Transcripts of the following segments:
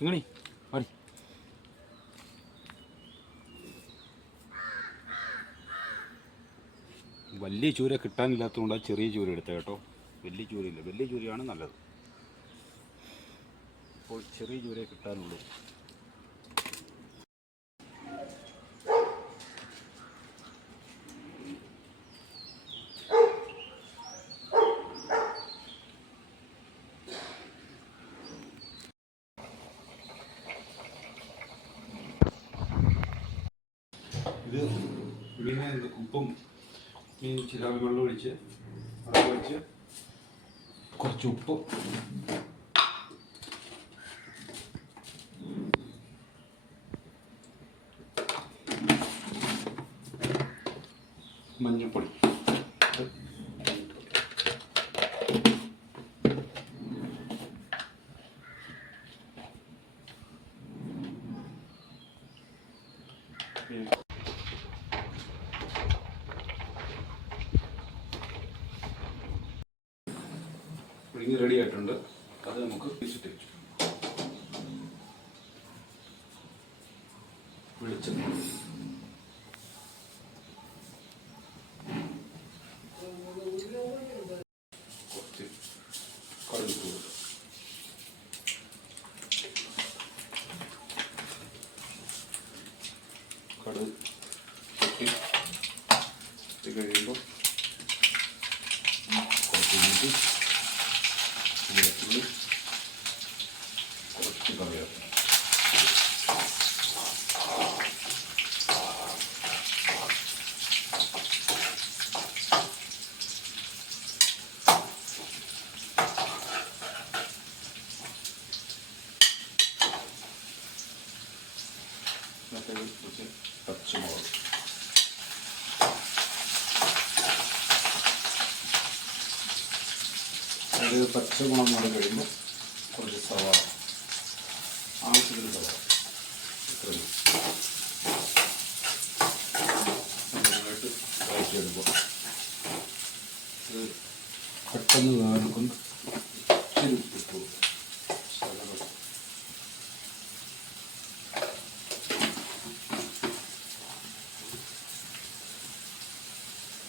ഇങ്ങണി പാടി വലിയ ചൂര കിട്ടാനില്ലാത്തതുകൊണ്ട് ആ ചെറിയ ചൂര എടുത്ത കേട്ടോ. വലിയ ചൂരയില്ല. വലിയ ചൂരയാണ് നല്ലത്. അപ്പോൾ ചെറിയ ചൂരയെ കിട്ടാനുള്ളൂ. ഇത് ഇങ്ങനെ ഉപ്പും ഈ ചില വെള്ളം ഒഴിച്ച് അത് ഒഴിച്ച് കുറച്ച് ഉപ്പ്. മഞ്ഞൾപ്പൊടി പുഴുങ്ങി റെഡി ആയിട്ടുണ്ട്. അത് നമുക്ക് വെച്ചിട്ട് വെച്ചു. വെളിച്ചെണ്ണ കുറച്ച് കഴിയുമ്പോൾ കുറച്ച് aqui. അത് പച്ച ഗുണം മാറി കഴിയുമ്പോൾ കുറച്ച് സവാള. ആവശ്യത്തിന് സവാള. പെട്ടെന്ന് ഉപ്പിട്ട് Thank ശകലം.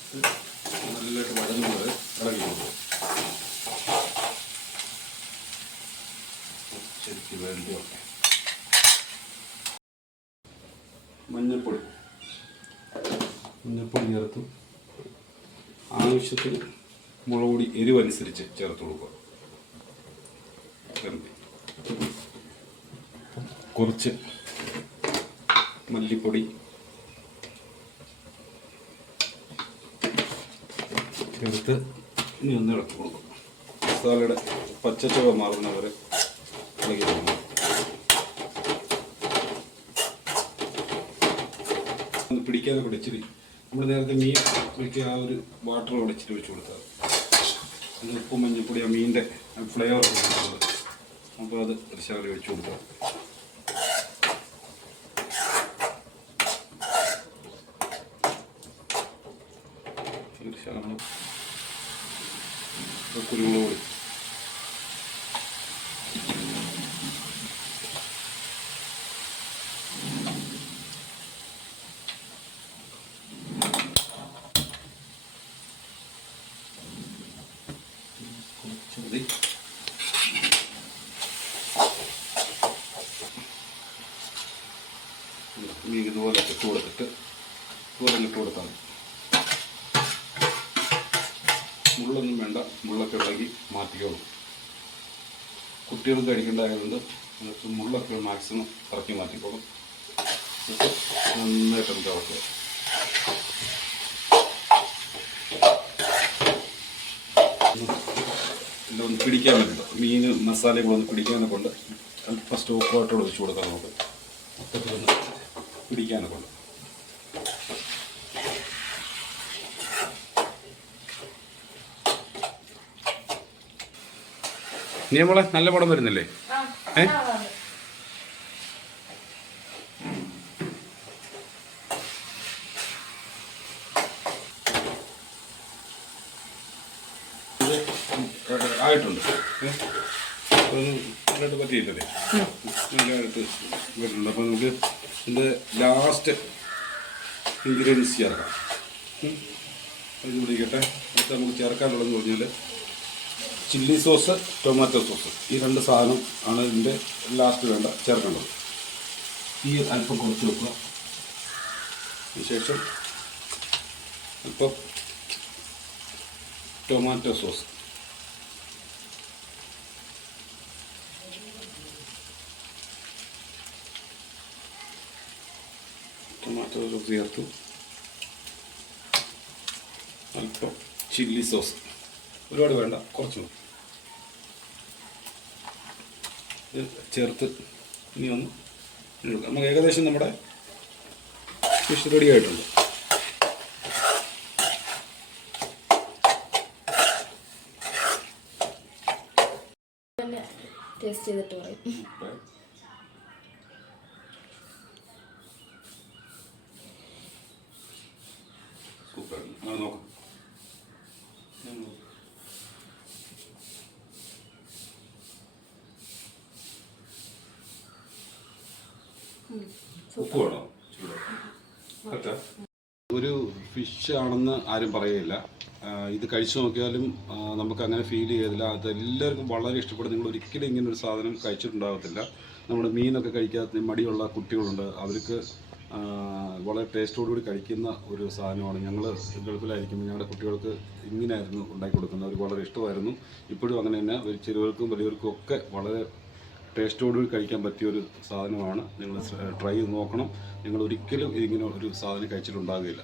ഇത് നല്ലതായിട്ട് വഴങ്ങുന്നത് ഇളകി കൊടുക്കുക ശരിക്ക് വേണ്ടി ഒക്കെ മഞ്ഞൾപ്പൊടി മഞ്ഞൾപ്പൊടി ചേർത്ത് ആവശ്യത്തിന് മുളക് പൊടി എരിവനുസരിച്ച് ചേർത്ത് കൊടുക്കുക. കുറച്ച് മല്ലിപ്പൊടി. ചേർത്ത് ഇനി ഒന്ന് ഇളക്കി കൊടുക്കും മസാലയുടെ പച്ചച്ചുവ മാറുന്നവരെ ഇളക്കി കൊടുക്കണം ഒന്ന് പിടിക്കാതെ പിടിച്ചിട്ട് നമ്മൾ നേരത്തെ മീൻ വയ്ക്കുക ആ ഒരു വാട്ടർ ഒടിച്ചിട്ട് വെച്ച് കൊടുത്താൽ അത് ഉപ്പും മഞ്ഞൾപ്പൊടി ആ മീനിന്റെ ഫ്ലേവർ അപ്പോൾ അത് ശകലം വെച്ച് കൊടുക്കാം ഒരു നമ്മൾ കുരുമുളക് പൊടി കുറച്ച് മതി മീൻ ഇതുപോലെ ഇട്ട് കൊടുത്തിട്ട് ഇതുപോലെ ഇട്ട് കൊടുത്താൽ മതി മുള്ളൊന്നും വേണ്ട മുള്ളൊക്കെ ഇളകി മാറ്റിക്കോളൂ. കുട്ടികൾക്ക് കഴിക്കേണ്ടതായതുകൊണ്ട് നിങ്ങൾക്ക് മുള്ളൊക്കെ മാക്സിമം ഇറക്കി മാറ്റിക്കോളും. എന്നിട്ട് നന്നായിട്ട് നമുക്ക് ഇളക്കുക എല്ലാം ഒന്ന് പിടിക്കാൻ പറ്റില്ല. മീൻ മസാലയും കൂടെ ഒന്ന് പിടിക്കാനൊക്കെ കൊണ്ട് അല്പം സ്റ്റോക്ക് വാട്ടർ ഒഴിച്ച് കൊടുക്കാം നമുക്ക്. പിടിക്കാനെ കൊണ്ട് നീ മോളെ നല്ല പടം വരുന്നില്ലേ? ഏ? ആയിട്ടുണ്ട്? ഒന്ന് പറ്റിയിട്ടല്ലേ? നല്ലതായിട്ട് വരുന്നുണ്ട്. അപ്പം നമുക്ക് ഇതിന്റെ ലാസ്റ്റ് ഇൻഗ്രീഡിയൻസ് ചേർക്കാം. അത് പിടിക്കട്ടെ അടുത്ത നമുക്ക് ചേർക്കാനുള്ളതെന്ന് പറഞ്ഞാൽ ചില്ലി സോസ് ടൊമാറ്റോ സോസ് ഈ രണ്ട് സാധനം ആണ് ഇതിന്റെ ലാസ്റ്റ് വേണ്ട ചേർക്കേണ്ടത്. ഈ അല്പം കുറച്ച് വെക്കുക. അതിനുശേഷം അല്പം ടൊമാറ്റോ സോസ് ടൊമാറ്റോ ചേർത്തു അല്പം ചില്ലി സോസ് ഒരുപാട് വേണ്ട കുറച്ച് മതി. ഇത് ചേർത്ത് ഇനി ഒന്ന് എടുക്കാം. നമുക്ക് ഏകദേശം നമ്മുടെ ഫിഷ് റെഡി ആയിട്ടുണ്ട്. ടേസ്റ്റ് ചെയ്തിട്ട് പറയും സൂപ്പർ അത് നോക്കാം? ഒരു ഫിഷ് ആണെന്ന് ആരും പറയുകയില്ല. ഇത് കഴിച്ചു നോക്കിയാലും നമുക്ക് അങ്ങനെ ഫീൽ ചെയ്തില്ല അത് എല്ലാവർക്കും വളരെ ഇഷ്ടപ്പെടും. നിങ്ങൾ ഒരിക്കലും ഇങ്ങനെ ഒരു സാധനം കഴിച്ചിട്ടുണ്ടാകത്തില്ല. നമ്മുടെ മീനൊക്കെ കഴിക്കാത്ത മടിയുള്ള കുട്ടികളുണ്ട്. അവർക്ക് വളരെ ടേസ്റ്റോടുകൂടി കഴിക്കുന്ന ഒരു സാധനമാണ്. ഞങ്ങൾ ഗൾഫിലായിരിക്കുമ്പോൾ ഞങ്ങളുടെ കുട്ടികൾക്ക് ഇങ്ങനെയായിരുന്നു ഉണ്ടാക്കി കൊടുക്കുന്നത്. അവർക്ക് വളരെ ഇഷ്ടമായിരുന്നു. ഇപ്പോഴും അങ്ങനെ തന്നെ ഒരു ചെറുവർക്കും വലിയവർക്കും ഒക്കെ വളരെ ടേസ്റ്റോടുകൂടി കഴിക്കാൻ പറ്റിയ ഒരു സാധനമാണ്. നിങ്ങൾ ട്രൈ ചെയ്ത് നോക്കണം. നിങ്ങൾ ഒരിക്കലും ഇങ്ങനെ ഒരു സാധനം കഴിച്ചിട്ടുണ്ടാകില്ല